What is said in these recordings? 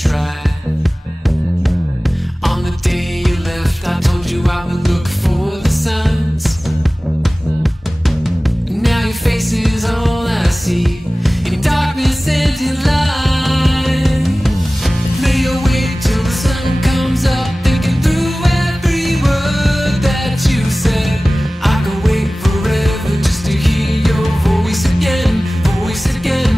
tried. On the day you left, I told you I would look for the signs. Now your face is all I see, in darkness and in light. Lay awake till the sun comes up, thinking through every word that you said. I could wait forever just to hear your voice again, voice again.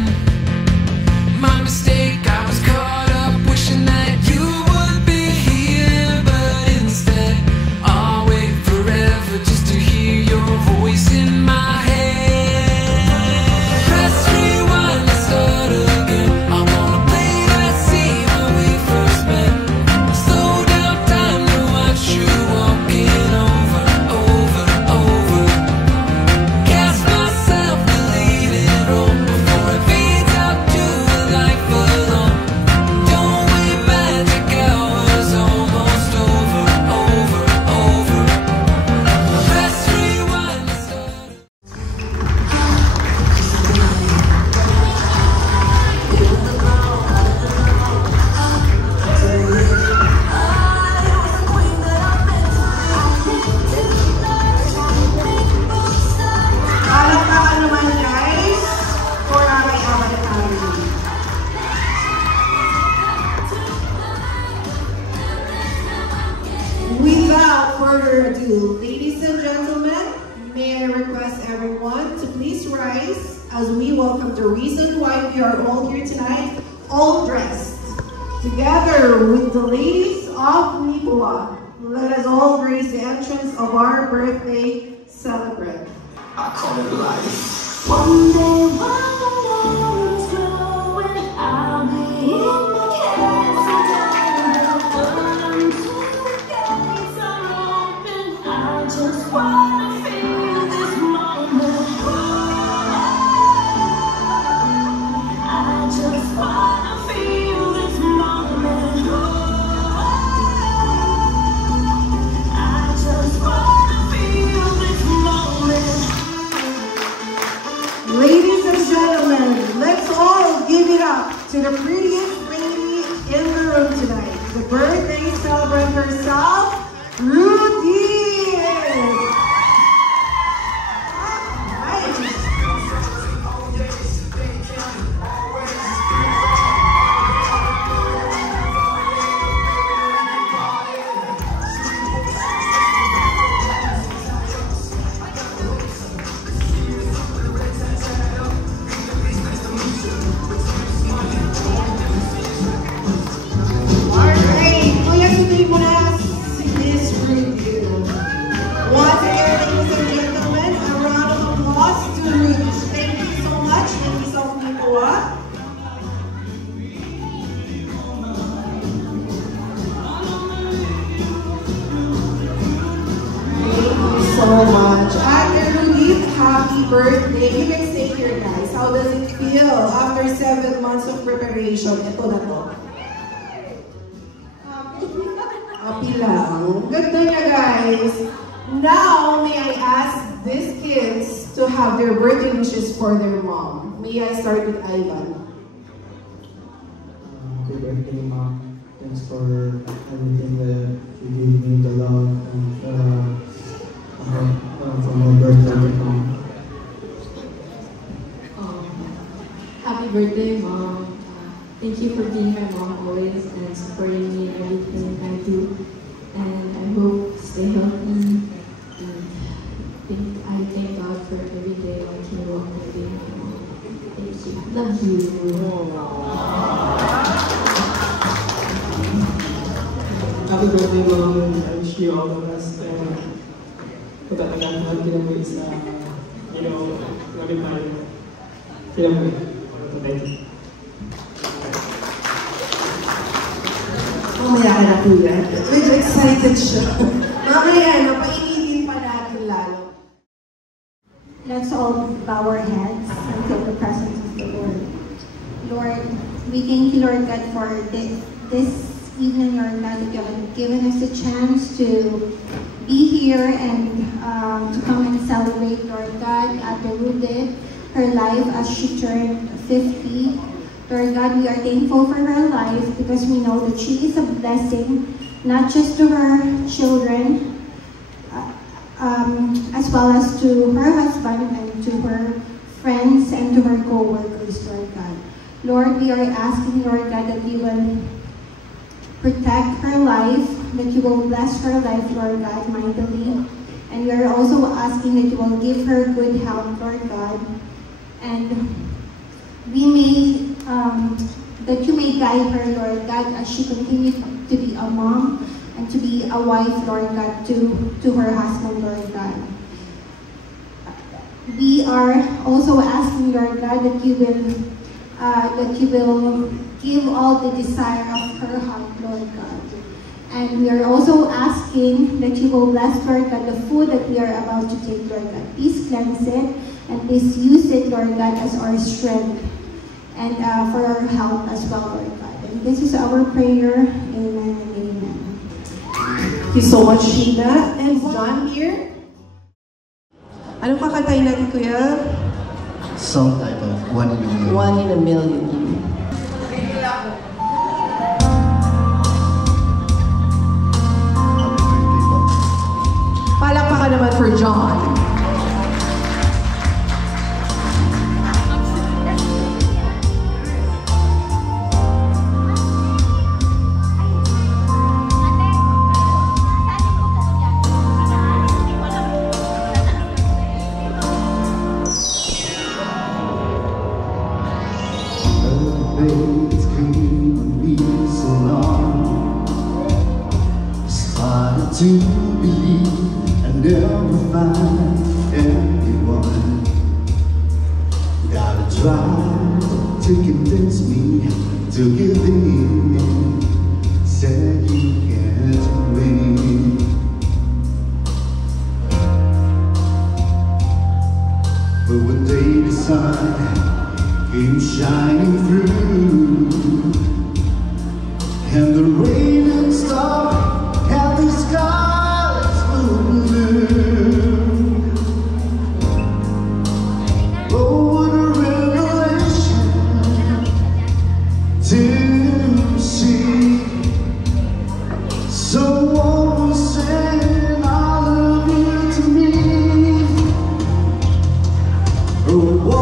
My mistake, I was caught up wishing that you would be here, but instead I'll wait forever just to hear your voice in my head. Press rewind and start again. I wanna play that scene when we first met. Slow down time to watch you walking over, over, over. Cast myself to leave it all before it fades out to a life alone. Don't wait, magic hours almost over, over, over. Press rewind and start. Palakpakan naman guys for our family. Without further ado, ladies and gentlemen, may I request everyone to please rise as we welcome the reason why we are all here tonight, all dressed. Together with the ladies of Nipua, let us all grace the entrance of our birthday celebrant. I call it life. One day while the world is growing, I'll be in my castle tower. But until the gates are open, I just wanna feel this moment. I just wanna feel this moment. I just wanna feel this moment. Ladies and gentlemen, let's all give it up to the prettiest lady in the room tonight, the birthday celebrant herself, Rudy. Alright, kuya, tuloy mo na si Miss Rudy. Once again, ladies and gentlemen, a round of applause to Rudy. Thank you so much, ladies of Nipua. Thank you so much. Ate Rudy, happy birthday. You can stay here, guys. How does it feel after 7 months of preparation? Ito na to. Happy lang. Ganda niya, guys. Now, may I ask these kids to have their birthday wishes for their mom. May I start with Ivan? Happy birthday, Mom. Thanks for everything that you gave me, the love, and from my birthday to Mom. Happy birthday, Mom. Thank you for being my mom always and supporting me in everything I do. And I hope stay healthy. And I thank God for every day I can walk with you. Thank you. Love you. Happy birthday, Mom. I wish you all the best. Patatagan natin ang way sa, lagi tayo. Thank you. Mamaya ka na, kuya. Medyo excited siya. Mamaya, napainitin pa natin lalo. Let's all bow our heads and feel the presence of the Lord. Lord, we thank you, Lord God, for this evening, Lord God, that you have given us a chance to be here and to come and celebrate, Lord God, at the Rude, her life as she turned 50. Lord God, we are thankful for her life because we know that she is a blessing, not just to her children, as well as to her husband and to her friends and to her co-workers, Lord God. Lord, we are asking, Lord God, that you will protect her life, that you will bless her life, Lord God, mightily. And we are also asking that you will give her good health, Lord God. And we may, that you may guide her, Lord God, as she continues to be a mom and to be a wife, Lord God, to her husband, Lord God. We are also asking, Lord God, that you will give all the desire of her heart, Lord God. And we are also asking that you will bless, Lord God, the food that we are about to take, Lord God. Please cleanse it and please use it, Lord God, as our strength and for our health as well, Lord God. And this is our prayer. Amen and amen. Thank you so much, Sheena. And John here. Anong kakantayin natin, Kuya? Song title, One in a Million. One in a Million. Palakpakan naman for John. It's been me so long. Started to believe I never find anyone. Gotta try to convince me to give in. Said you can't win. But one day the sun came shining through, and the rain and storm had the skies full blue. Oh, what a revelation to see someone was saying I love you to me. Oh,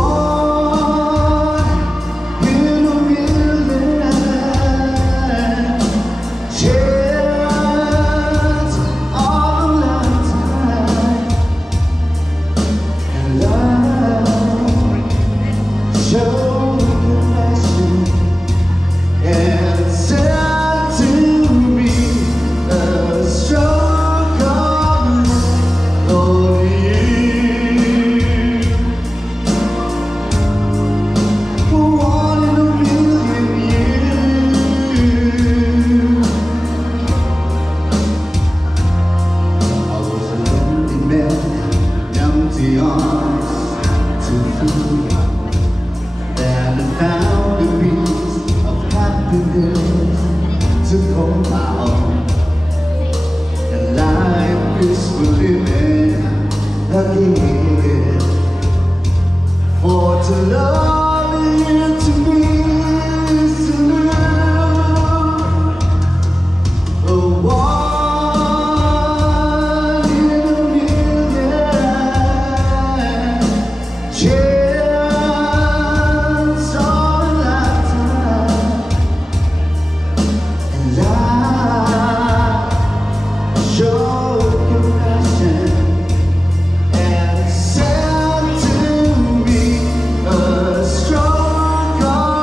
to come out, and life is for living again. For to love you to me is to love. Oh, one in a million chance. Send to me a strong God.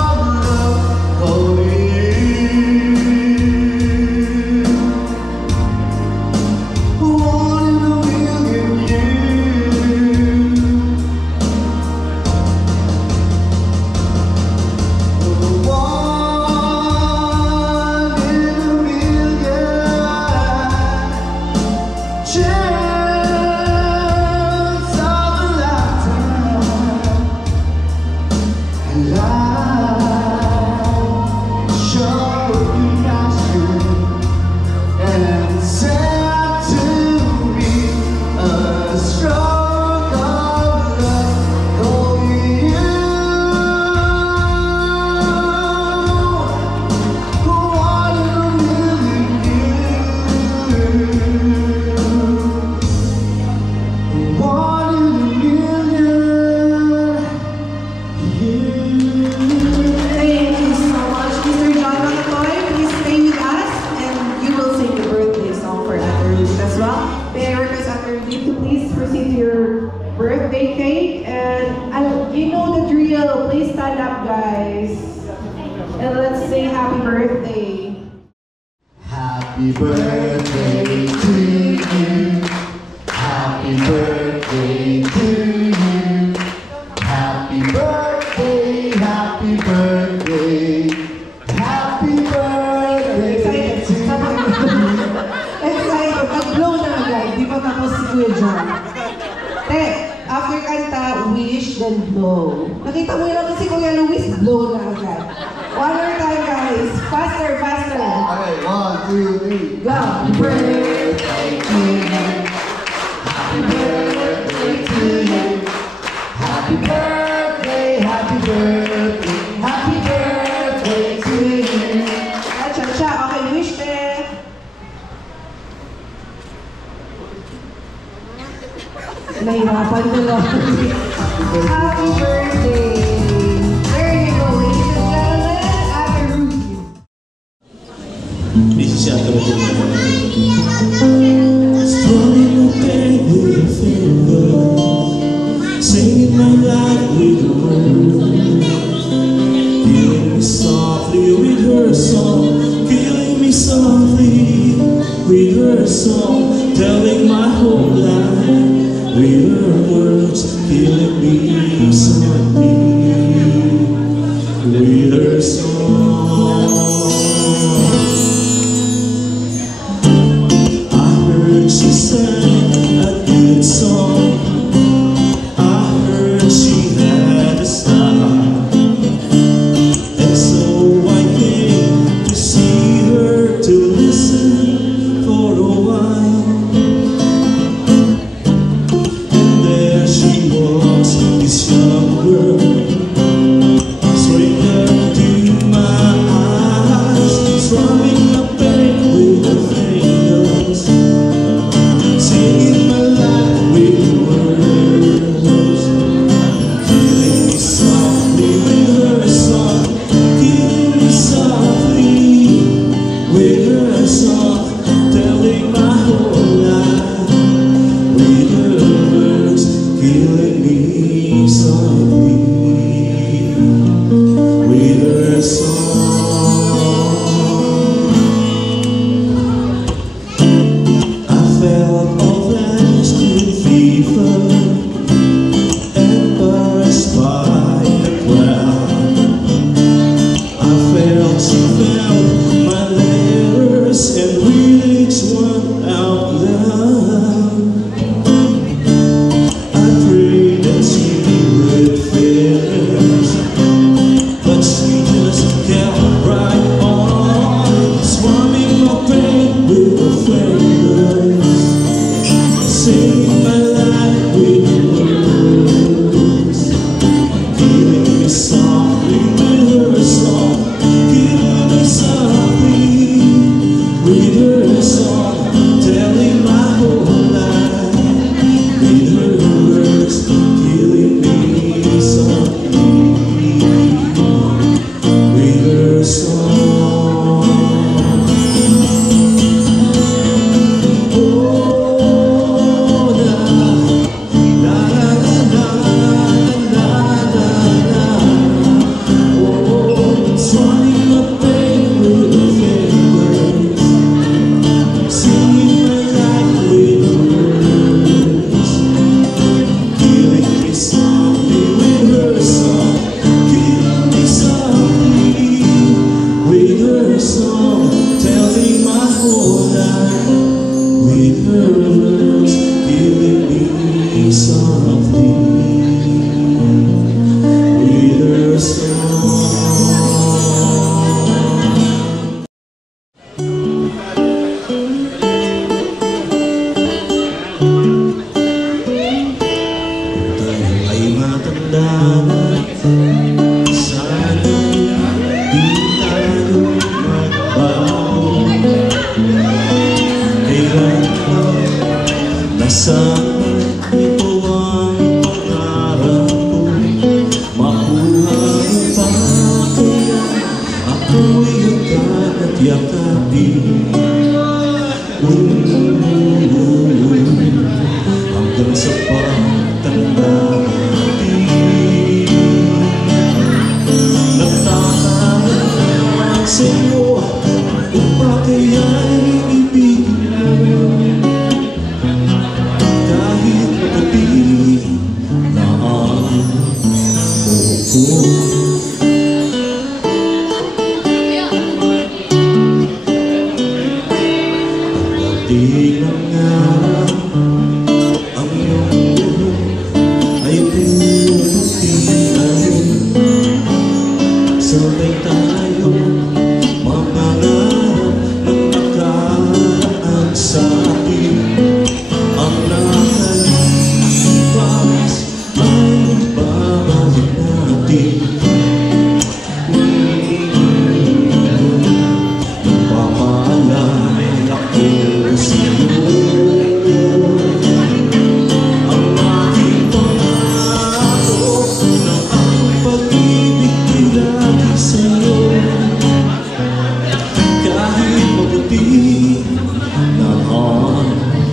Happy birthday to you. Happy birthday to you. Happy birthday, happy birthday. Happy birthday to you. Excited. Nag-blow na agad. Di pa tapos si Kuya John. Te, after kanta, wish, then blow. Nakita mo yun kasi Kuya Luis, blow na agad. One more time, guys. Faster, faster. Okay, 1, 2, 3. Go. Happy birthday to you. Happy birthday to you. Happy birthday, happy birthday. Happy birthday to you. Cha-cha. Okay, wish, te. Nahirapan ko lang. Happy birthday. There you go, ladies and gentlemen. Ate Ruby. This is Ate Ruby. Strumming the bed with your fingers, singing my life with the words, killing me softly with her song, killing me softly with her song, telling my whole life with her words, killing me softly with her song. I heard she sang a good song. I heard she had a style, and so I came to see her, to listen for a while. And there she was, this young girl, stranger to my eyes, strumming a pain with her fingers, singing my life with words, killing me softly with her song, killing me softly with her song, telling my whole life with her words, killing me softly with her song. I felt all that good fever and burst by the crowd. I felt she felt my letters and read each one out loud. I prayed that she would finish, but she just kept right on, swarming my pain with her fingers, singing my life with words, killing me softly with her song, killing me softly with her song, telling my whole life with her words, killing me softly with her song. Oh, la la la la la la la. Oh, strumming my pain with her fingers, singing my life with words, killing me softly with her song, killing me softly with her song, telling my whole life with her words, killing me softly with her song. Tayo ay matanda na, sana di tayo magbago. Kailan lang nasaan ito ang pangarap ko, makuha mo pa kaya ako'y hanggang at yakapin. Hanggang sa pagtanda natin, nagtatanong sa'yo kung bakit ay Di nangarap ang iyong tulong ay tinutupin. Sabay tayo mapangarap ng nakaraan sa atin. Ang nakalipas ay babalik natin. Papaalala ko sa'yo ang aking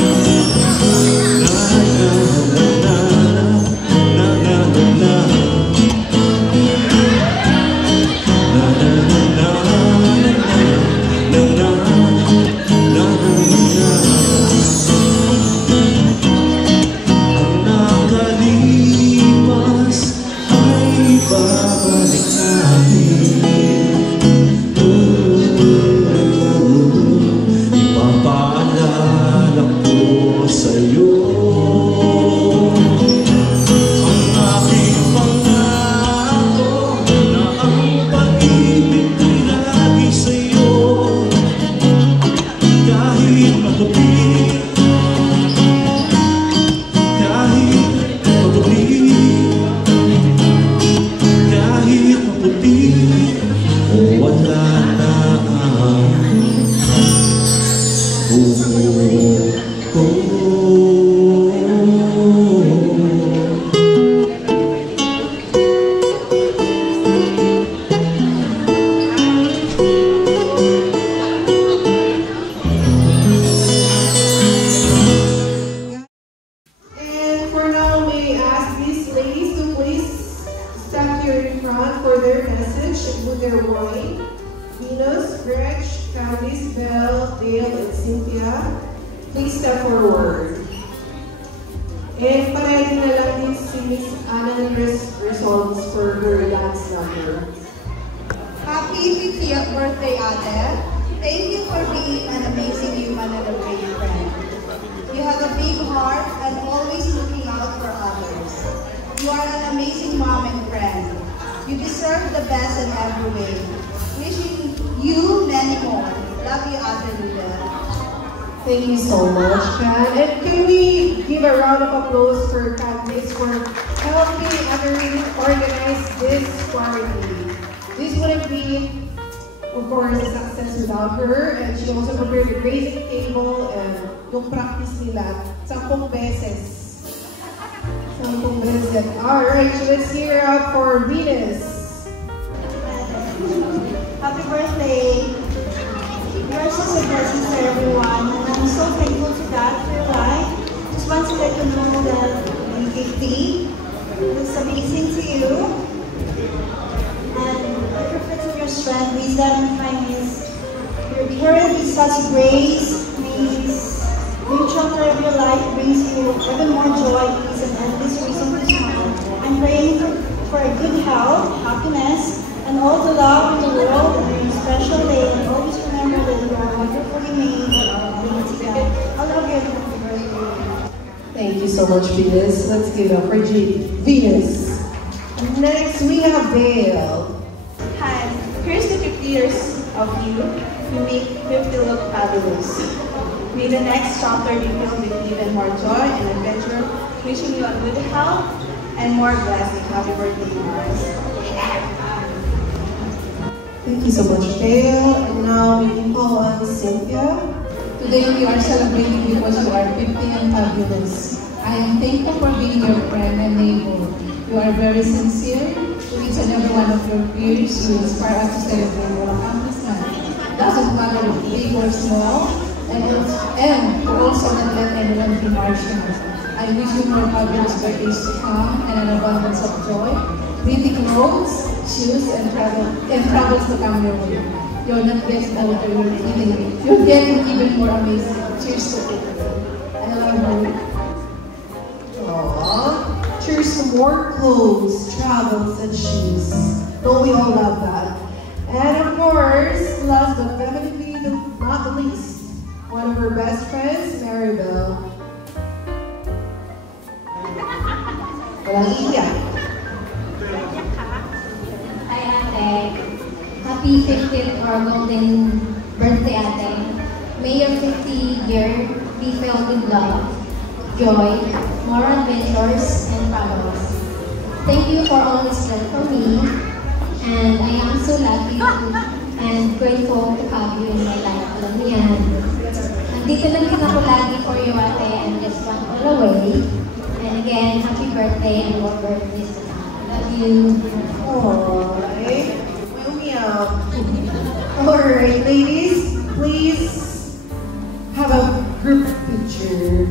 pangako na ang pag-ibig ay lagi sa'yo. Kahit mabuti na ang ko. Babalik natin. Ipapaalala ko sa'yo ang aking pangako na ang pag-ibig ay lagi sa'yo. Kahit mabuti, kahit mabuti, kahit maputi o wala na ang buhok ko. And for now, may I ask these ladies to please stand here in front for their message with their wine. Venus, Gretch, Candice, Belle, Dale, and Cynthia, please step forward. And parehin na lang din si Miss Anna Resolves for her dance number. Happy 50th birthday, Ate. Thank you for being an amazing human and a great friend. You have a big heart and always looking out for others. You are an amazing mom and friend. You deserve the best in every way. Wishing you many more. Love you, Ate Luda. Thank you so much, Can. And can we give a round of applause for Candice for helping Catherine organize this party? This wouldn't be, of course, a success without her. And she also prepared the raising table and yung practice nila 10 beses. 10 beses. Alright, so let's hear it out for Venus. Happy birthday. You are such a blessing for everyone, and I'm so thankful to God for your life. Just want to let you know that I'm 50. Looks amazing to you. And the perfect of your strength, wisdom, and kindness. Your inherent with such grace, means mutual care of your life brings you even more joy, peace, and endless reason to smile. I'm praying for a good health, happiness, and all the love in the world on your special day, and always remember that you are wonderfully made and dignity God. I love you. Happy birthday. Thank you so much, Venus. Let's give it up for Venus. Next, we have Dale. Hi, here's the 50 years of you. You make 50 look fabulous. May the next chapter be filled with even more joy and adventure. Wishing you a good health and more blessings. Happy birthday, Mars. Thank you so much, Dale. And now we can call on Cynthia. Today we are celebrating because you are 50 and fabulous. I am thankful for being your friend and neighbor. You are very sincere to each and every one of your peers. You inspire us to celebrate your accomplishment. Doesn't matter if big or small, and to also not let anyone be marginal. I wish you more fabulous birthdays to come and an abundance of joy, pretty clothes, shoes, and travels to come your way. You're not getting older, you're getting even more amazing. Cheers to it. I love you. Aww. Cheers to more clothes, travels, and shoes. Don't we all love that? And of course, last but definitely not the least, one of her best friends, Maribel. Walang iyak. Hi, Ate. Happy 50th or golden birthday, Ate. May your 50th year be filled with love, joy, more adventures, and progress. Thank you for all this done for me, and I am so lucky and grateful to have you in my life. Alam mo yan. Nandito lang din ako lagi for you, Ate. I'm just one call away. And again, happy birthday and more birthdays to come. Love you. Alright. Alright, ladies, please have a group picture.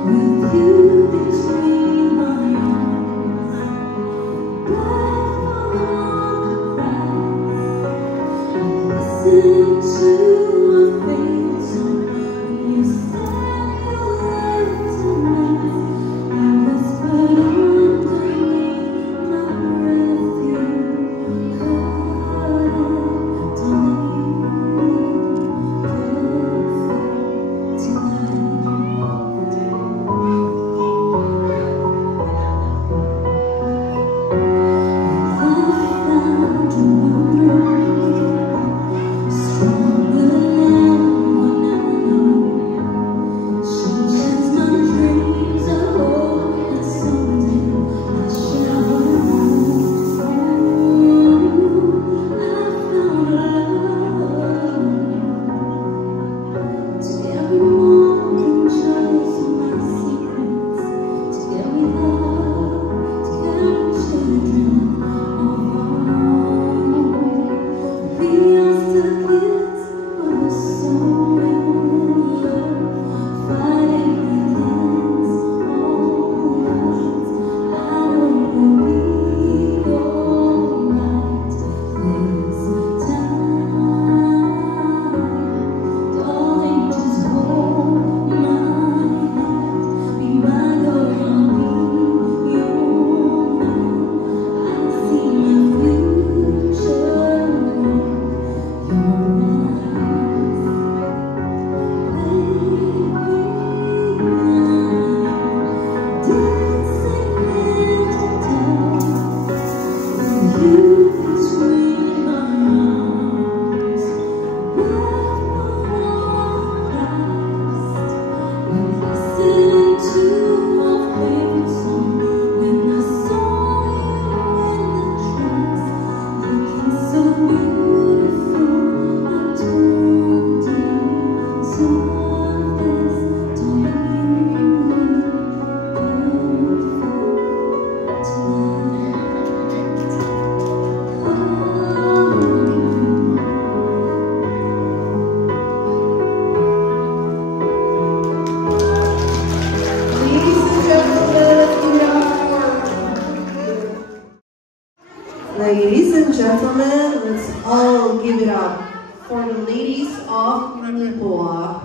With you between my po ah.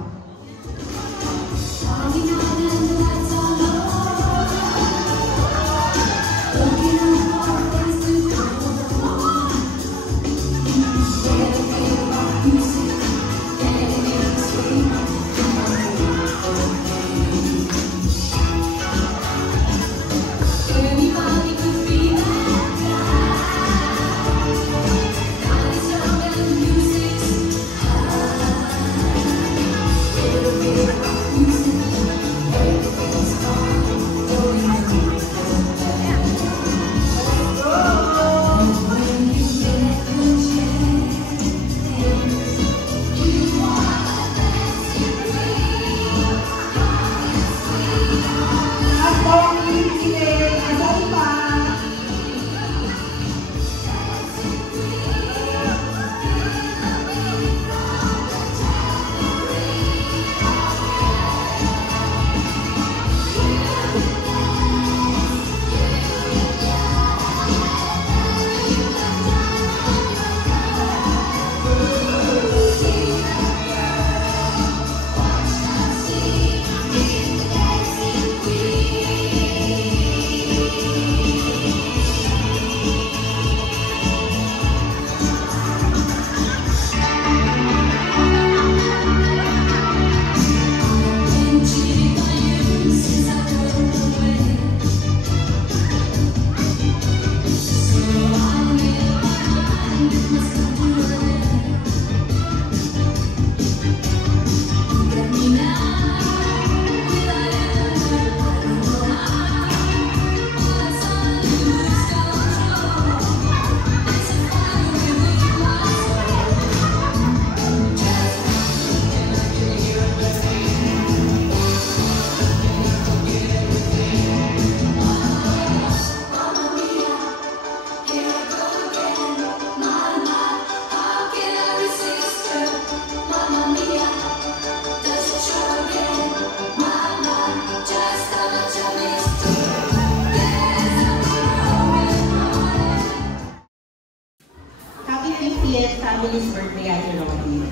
Family's birthday at your Robbie.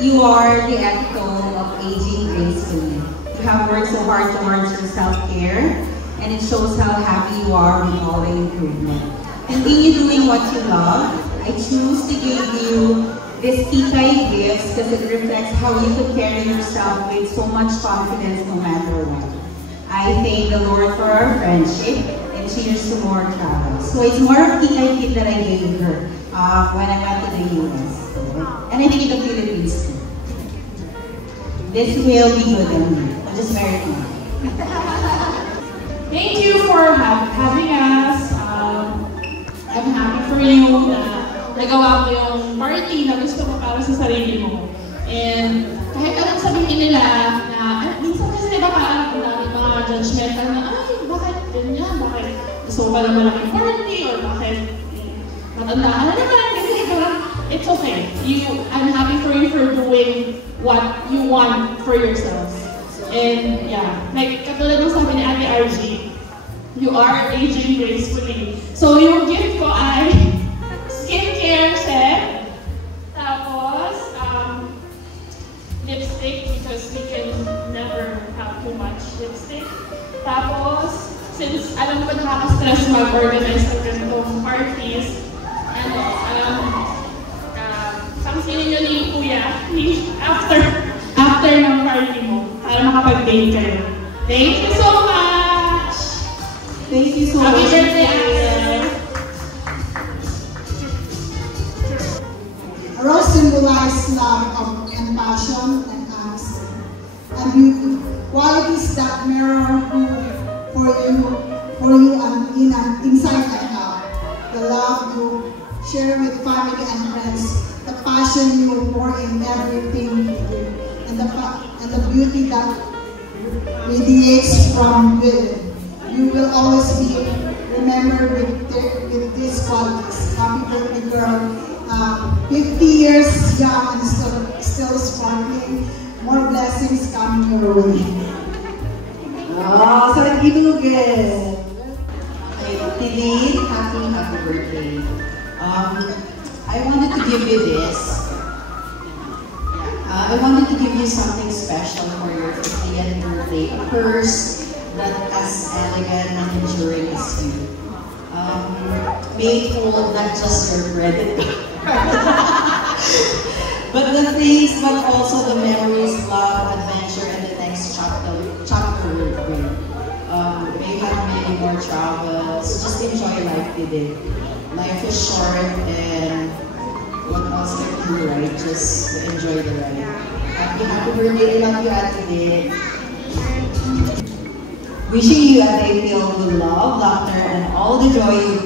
You are the epitome of aging gracefully. You have worked so hard towards your self-care, and it shows how happy you are with all the improvement. Continue doing what you love. I choose to give you this Kitay gifts because it reflects how you could carry yourself with so much confidence no matter what. I thank the Lord for our friendship and cheers to more travels. So it's more of Kitay gift that I gave her when I went to the US. And I think in the Philippines too. This will be good on me. I'm just very happy. Thank you for having us. I'm happy for you na nagawa mo yung party na gusto mo para sa sarili mo. And kahit anong sabihin nila na, minsan kasi diba parang mga judgmental na, ay, bakit ganyan? Bakit gusto mo pala malaking party? Or bakit matanda ka na naman? Kasi parang, it's okay. I'm happy for you for doing what you want for yourselves. And yeah, like katulad ng sabi ni Ate RG, you are aging gracefully. So yung gift ko ay skincare set, tapos lipstick because we can never have too much lipstick. Tapos, since alam ko nakaka-stress mag-organize ng ganitong parties, pangsinin nyo ni Kuya after ng party mo para makapag-date kayo. Thank you so much! Thank you so much. Happy birthday, Ate! A rose symbolizes love and passion and honesty and beauty, qualities that mirror who for you and inside and out. The love you share with family and friends, the passion you pour in everything you do, and the beauty that radiates from within. You will always be remembered with these qualities. Happy birthday, girl. 50 years young and still sparkling. More blessings coming your way. Ah, sarap ginugin. Today, happy birthday. I wanted to give you this. I wanted to give you something special for your 50th birthday. A purse that as elegant and enduring as you. May it hold not just your credit but the things, but also the memories, love, adventure, and the next chapter will bring. May have many more travels. Just enjoy life today. Life is short, and what else can you do, right? Just enjoy the ride. Happy birthday, I love you, Ate Dick. Wishing you a day filled with love, laughter, and all the joy you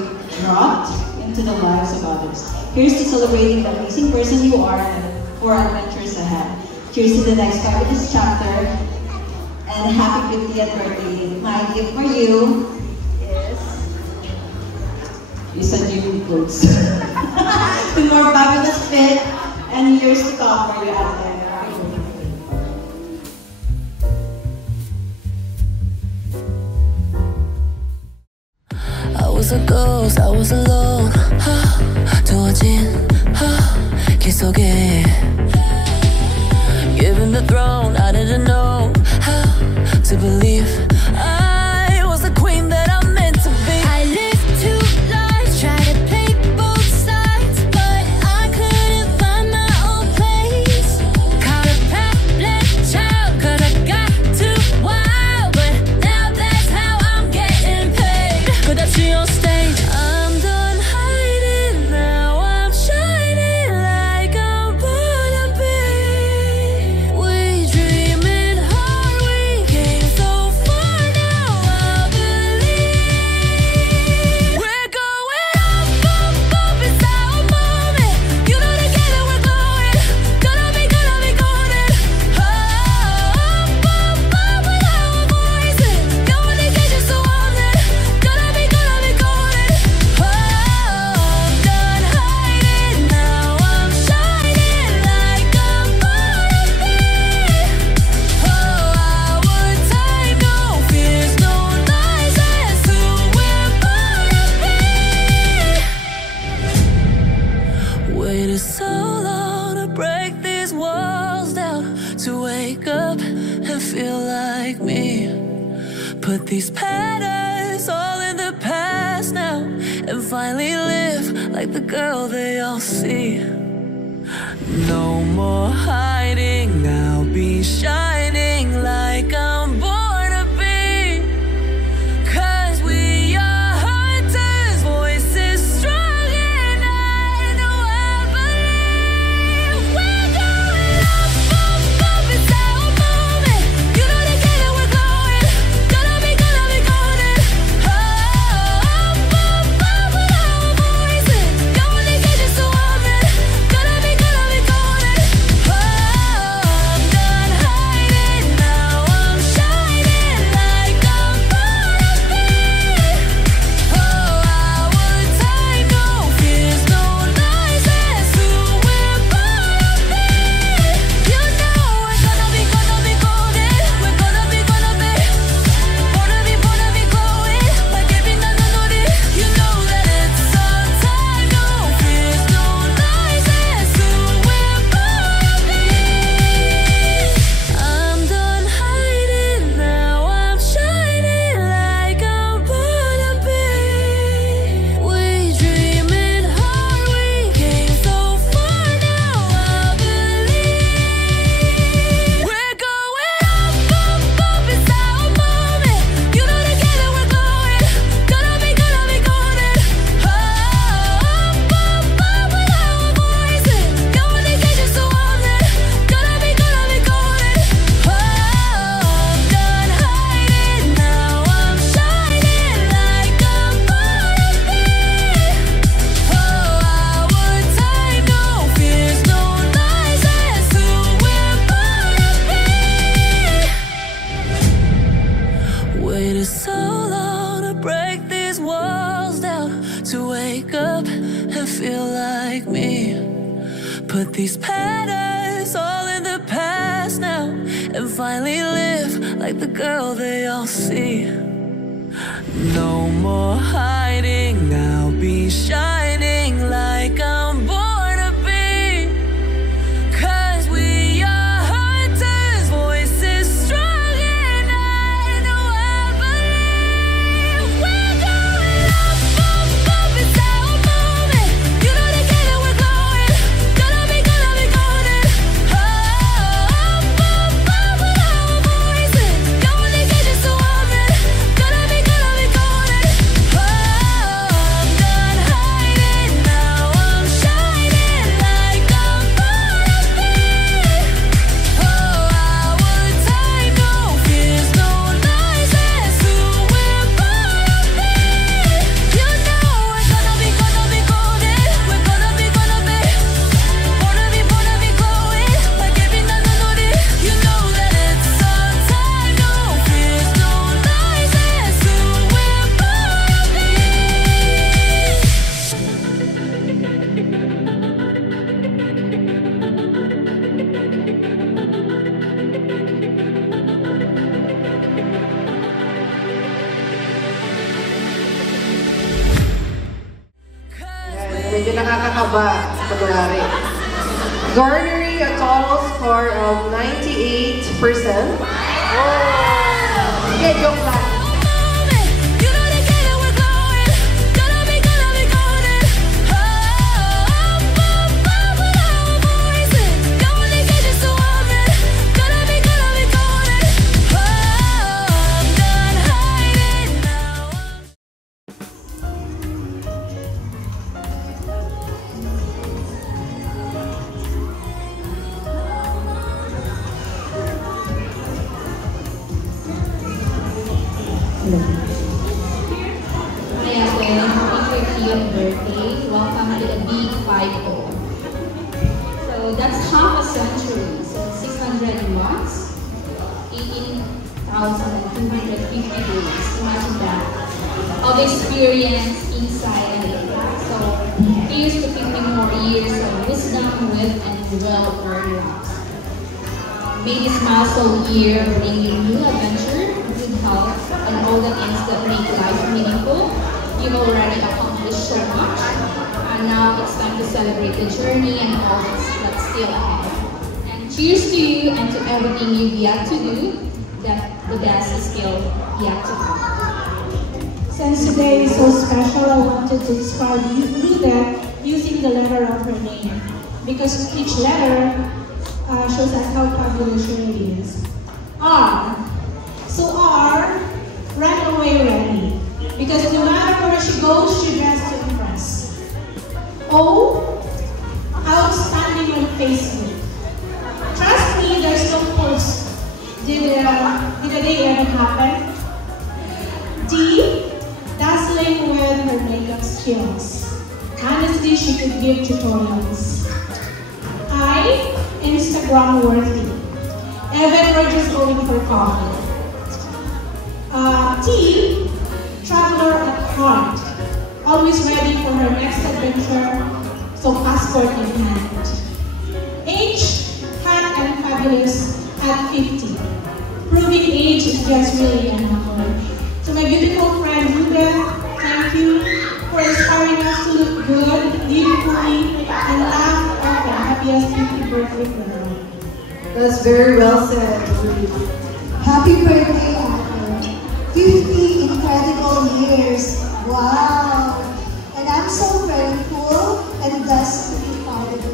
brought into the lives of others. Here's to celebrating the amazing person you are and for adventures ahead. Cheers to the next fabulous chapter, and happy 50th birthday. My gift for you is a new clothes. The more fabulous fit and years to come for you out there. I was a ghost, I was alone. 두어진 길 속에 given the throne, I didn't know how to believe I was the queen that I'm meant to be. I lived two lives, tried to play both sides, but I couldn't find my own place. Caught a path-led child, cause I got too wild, but now that's how I'm getting paid. Could I see on stage? I'm done hiding now, I'm shining like I'm born to be. We dreaming hard, we came so far, now I believe. We're going up, it's our moment. You know together we're glowing. Gonna be golden. Up with our voices. Going to get you so on it. Gonna be golden. I'm done hiding now, I'm shining like I'm born to be. Our time, no fears, no lies, that's who we're born to be. Waited so long to break these walls down, to wake up and feel like me. Put these patterns all in the past now, and finally live like the girl they all see. No more hiding, I'll be shining like I'm born to be. Cause we are hunters, voices strong, and I know I believe. We're going up, it's our moment. You know together we're glowing. Gonna be golden. Up with our voices. Going to get you so on it. Gonna be golden. I'm done hiding now, I'm shining like I'm born to be. Our time, no fears, no lies, that's who we're born to be. You know we're gonna be golden. We're gonna be born to be glowing. Like every night I know it. You know that it's our time, no fears, no lies, that's who we're born to be. I'm done hiding now, I'm shining like I'm born to be. We dreaming hard, we came so far, now I believe. We're going up, it's our moment. You know together we're glowing. Gonna be golden. Up with our voices. Going to get you so on it. Gonna be golden. I'm done hiding now, I'm shining like I'm born to be. Our time, no fears, no lies, that's who we're born to be. Waited so long to break these walls down, to wake up and feel like me. Put these patterns all in the past now, and finally live like the girl they all see. No more hiding, I'll be shining like I'm born to be. Cause we are nakakakaba sa pag-aari. Garnering a total score of 98%. Okay, joke lang. Birthday. Welcome to the Big 5-0. So that's half a century. So 600 months, 18,250 days. Imagine that. Of experience inside and out. So here's to 50 more years of wisdom, wit, and well-earned laughs. May this milestone year bring you new adventure, good health, and all the things that make life meaningful. You've already accomplished so much, and now it's time to celebrate the journey and all that's still ahead. And cheers to you and to everything you've yet to do, that the best is still yet to come. Since today is so special, I wanted to describe Luda using the letter of her name, because each letter shows us how fabulous she really is. R. So R, ran away ready. Because no matter where she goes, she dressed to impress. O, outstanding on Facebook. Trust me, there's no post. Did a day ever happen? D, dazzling with her makeup skills. Honestly, she could give tutorials. I, Instagram worthy. Even we're just going for coffee. T, traveler at heart, always ready for her next adventure, so passport in hand. H, hot and fabulous at 50, proving age is just really a number. To my beautiful friend Ruben, thank you for inspiring us to look good, live fully, and laugh often. Happiest 50th birthday girl. That's very well said. Happy birthday, Ate. 50 incredible years. Wow. And I'm so grateful and blessed to be part of it.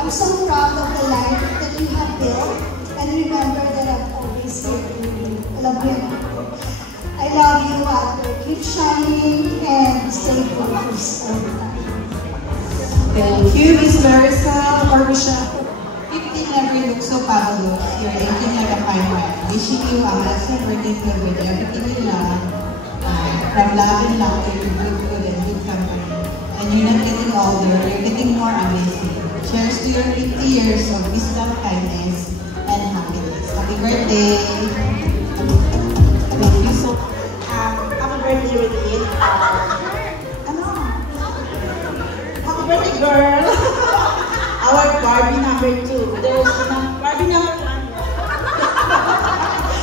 I'm so proud of the life that you have built, and remember that I'm always here for you. I love you. I love you, Ate. Keep shining and stay focused all the time. Thank you, Miss Maricel Barbershop. 50 never looks so fabulous. You're aging like a fine wine. Wishing you a blessed birthday filled with everything you love. From love and laughter to good food and good company. And you're not getting older, you're getting more amazing. Cheers to your 50 years of wisdom, kindness, and happiness. Happy birthday! Thank you so much. Happy birthday, Rodin. Happy birthday, girl. Our Barbie number 2. There's Barbie number 1.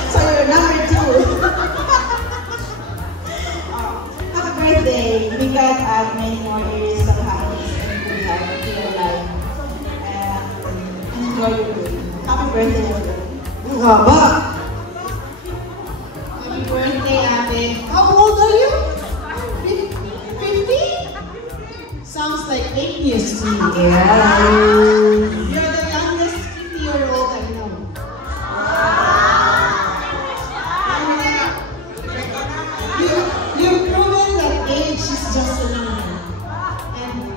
So you're number 2. Happy birthday. We got many more years of happiness and good health in your life. And enjoy your day. Happy birthday. Haba. Happy birthday, Ate. How old are you? 50? Sounds like 8 years to me. Yeah. You're the youngest 50-year-old I know. You've proven that age is just a number. And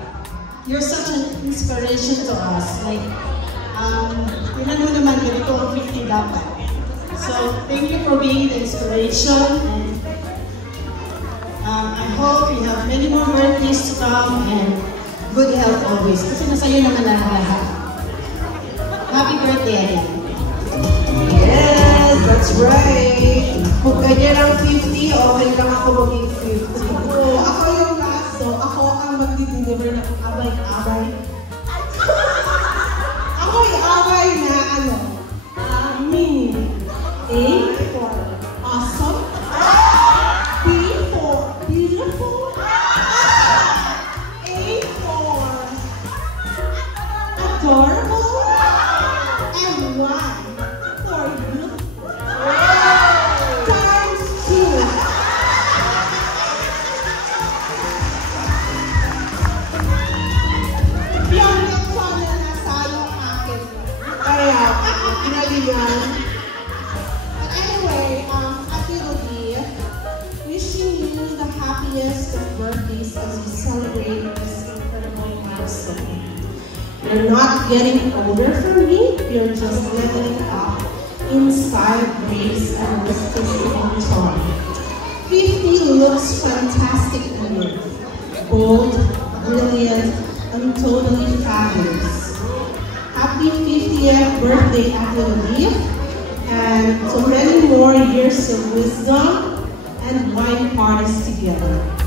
you're such an inspiration to us. Like, tingnan mo naman, ganito ang 50 dapat. So, thank you for being the inspiration. And I hope you have many more birthdays to come and good health always. Kasi nasa iyo naman ang lahat. Happy birthday again. Yes, that's right. Kung ganyan ang 50, okay lang ako maging 50. Oo, ako yung last, so ako ang mag-deliver ng abay-abay. Ako yung abay na ano, mini. A for awesome. B for beautiful. A for You're not getting older from me, you're just leveling up inside grace and wisdom and joy. 50 looks fantastic in you. Bold, brilliant, and totally fabulous. Happy 50th birthday, Adeline, and so many more years of wisdom and wine parties together.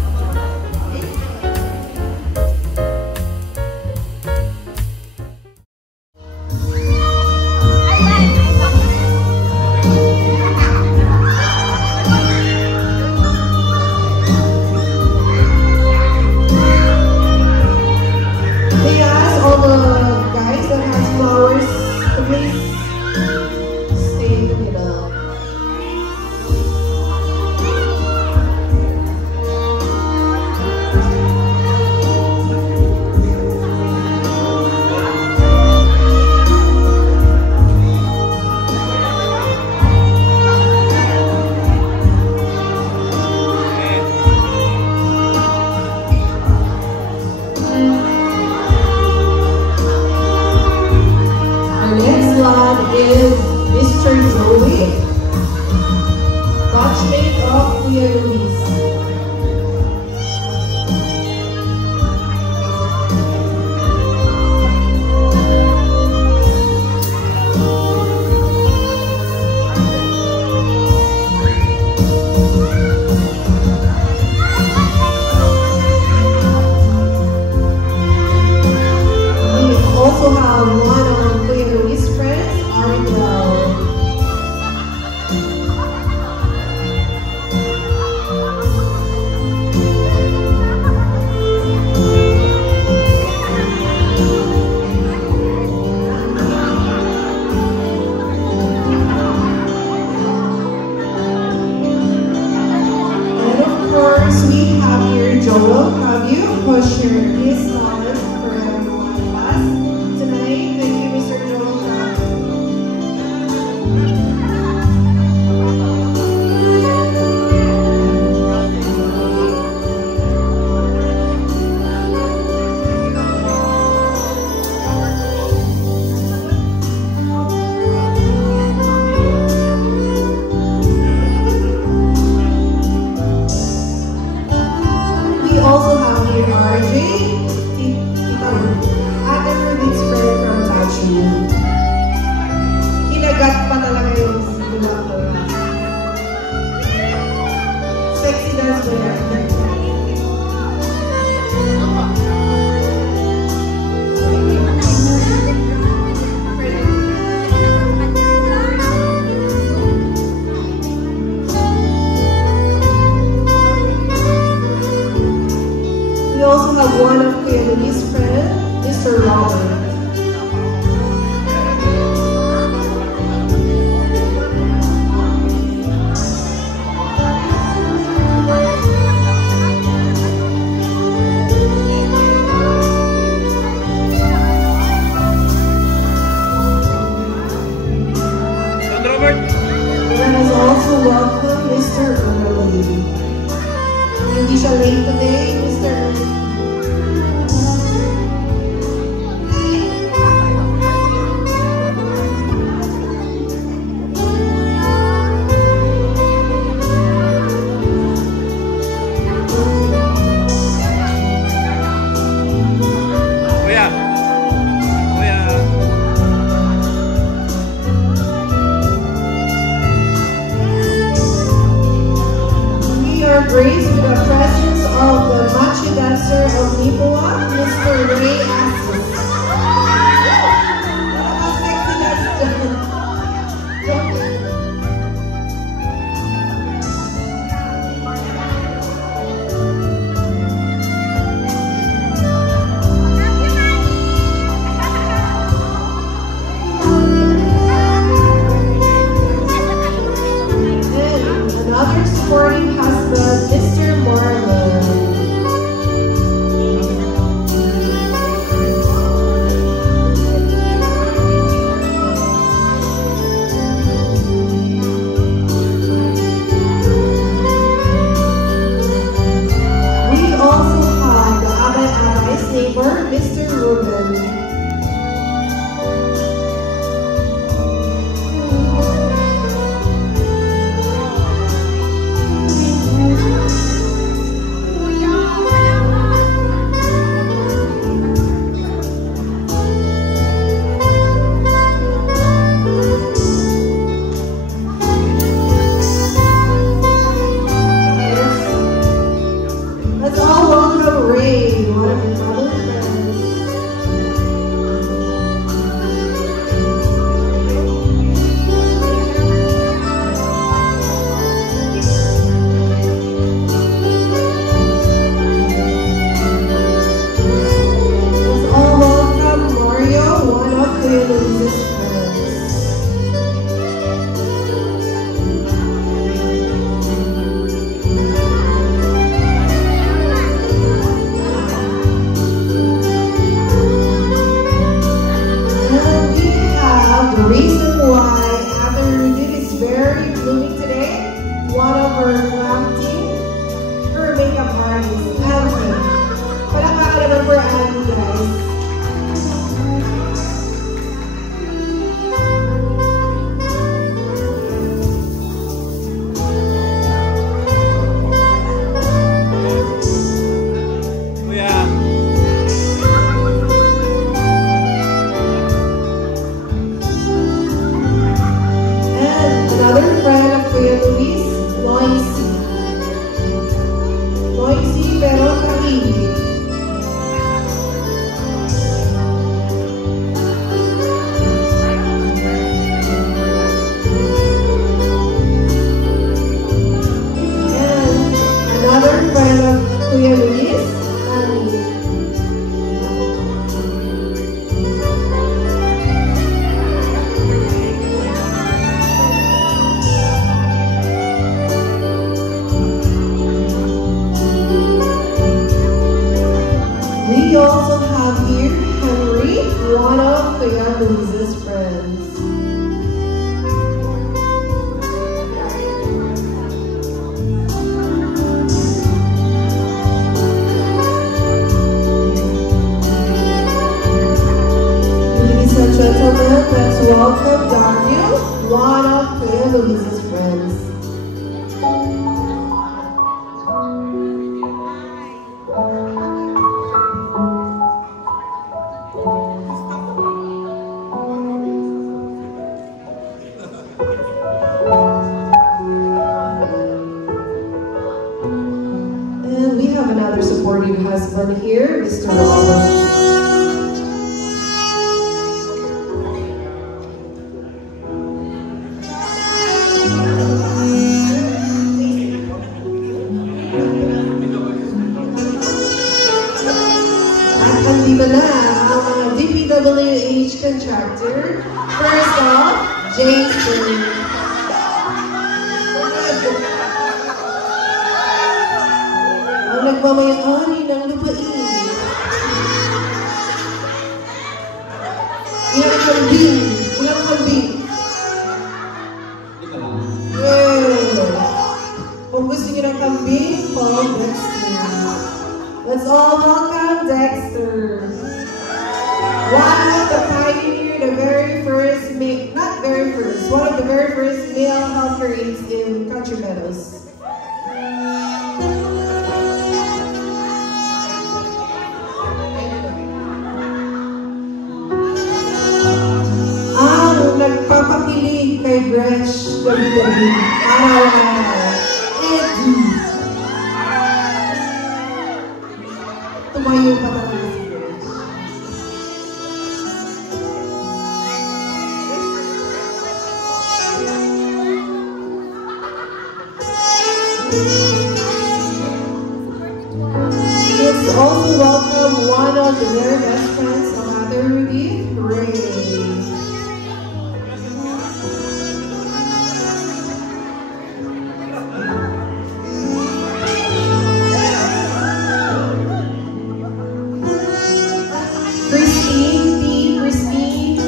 Graced with the presence of the macho dancer of Nipua, Mr. Ray Assis. Another sporting husband, Mr. Marlon. for Annie, guys. Another friend of Kuya Luis, Loisy. Loisy pero tahimik. And another friend of Kuya Luis, Annie. We also have here Henry, one of Kuya Luis's friends. Ladies and gentlemen, let's welcome Daniel, one of Kuya Luis's friends. And we have another supportive husband here, Mr. Robert. At andito na ang mga DPWH contractor. First off, Jason. Ang nagmamayari ng lupain. Ilang kambing. Ilang kambing. Yeah. Kung gusto niyo ng kambing, call Dexter. Let's all welcome Dexter. One of the pioneer, the very first, not very first, one of the very first male health aides in Country Meadows. Ang nagpapakilig kay Gresh gabi-gabi, araw-araw, Eddie. Tumayo pa talaga si Gresh. Let's also welcome one of the very best friends of Ate Rudy, Ray. Christine.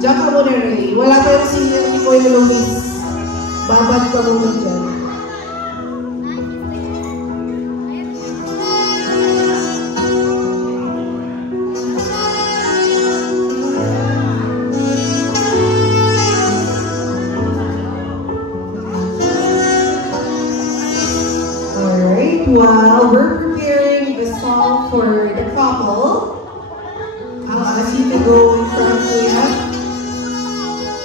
Diyan ka muna, Ray. Wala tayong senior ni Kuya Luis. Babad ka muna dyan. Alright, while we're preparing the song for the couple, I'll ask you to go in front, Kuya,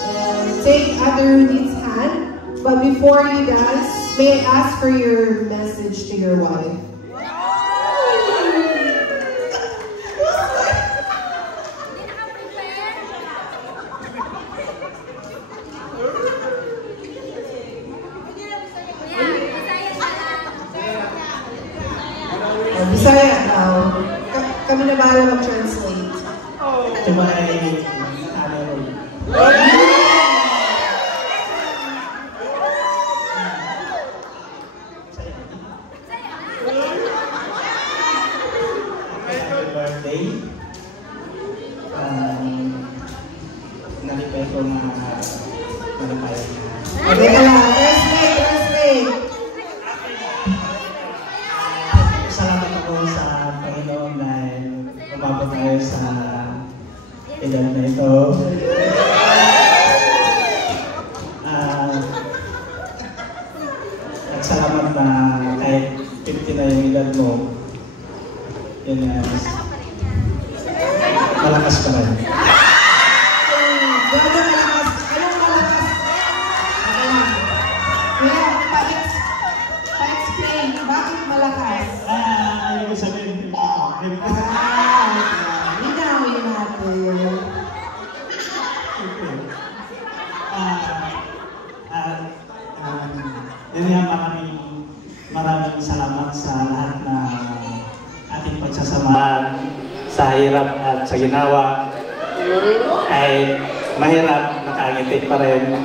and take Ate Rudy's hand. But before you dance, may I ask for your message to your wife? Bisaya daw. Kami na bahala mag-translate. Birthday. Nalipay ko na malipay na. Teka lang, translate. Yun nga, maraming salamat sa lahat na ating pagsasamahan sa hirap at sa ginawa. Ay mahirap, nakangiti pa rin.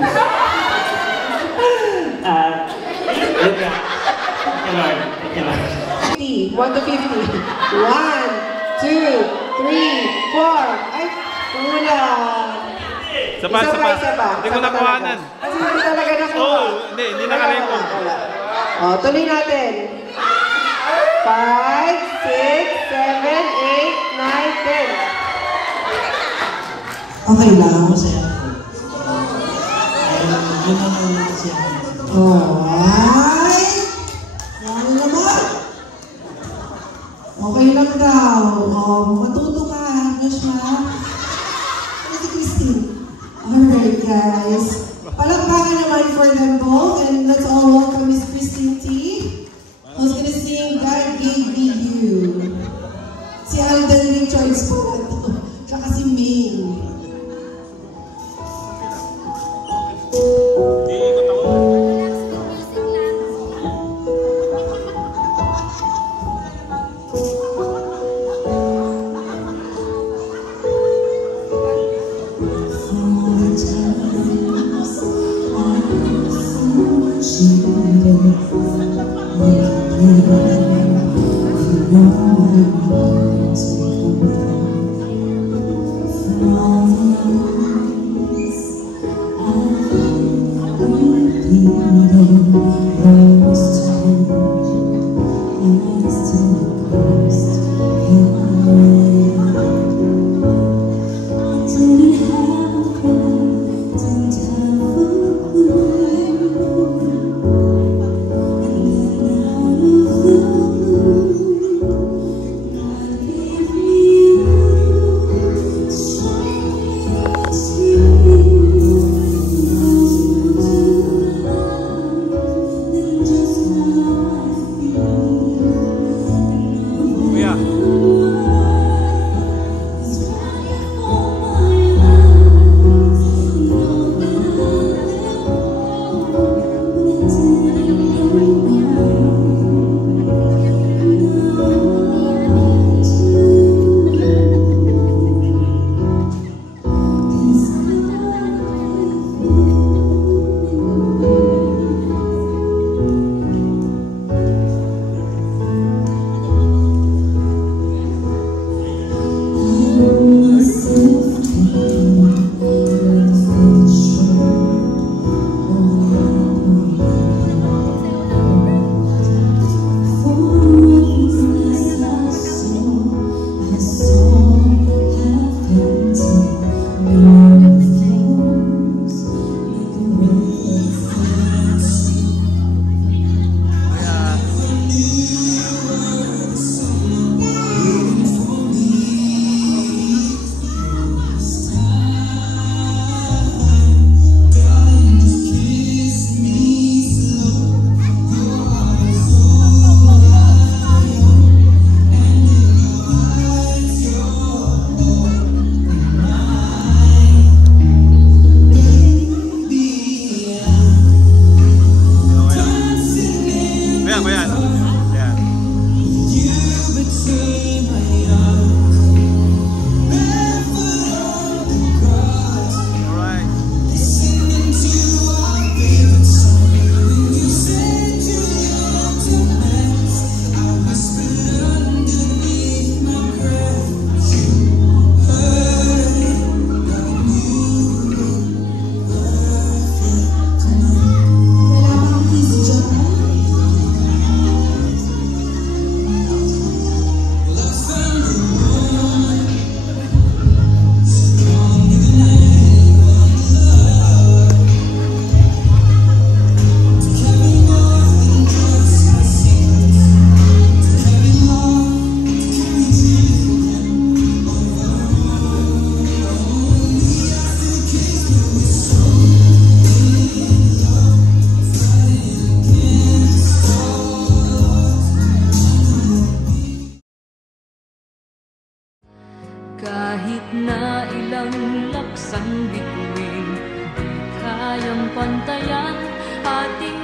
At yun nga. Thank you, Lord. Thank you, Lord. 1 to 50. 1, 2, 3, 4. Ay, kulang. Isa pa. Hindi ko nakuhanan. Kasi hindi talaga nakuha. Oo, hindi nakarecord. O, tuloy natin. 5, 6, 7, 8, 9, 10. Okay lang. Masaya ako. Yun ang masaya ako. Ay! Ano naman? Okay lang daw. Matuto ka, Joshua. Ano si Christine? Alright, guys. Palakpakan naman for them both. And let's all welcome Miss Christine T. Who's gonna sing God Gave Me You. Si Alden Richards po na ito. Tsaka si May. Kahit na ilang laksang bituin, di kayang pantayan ating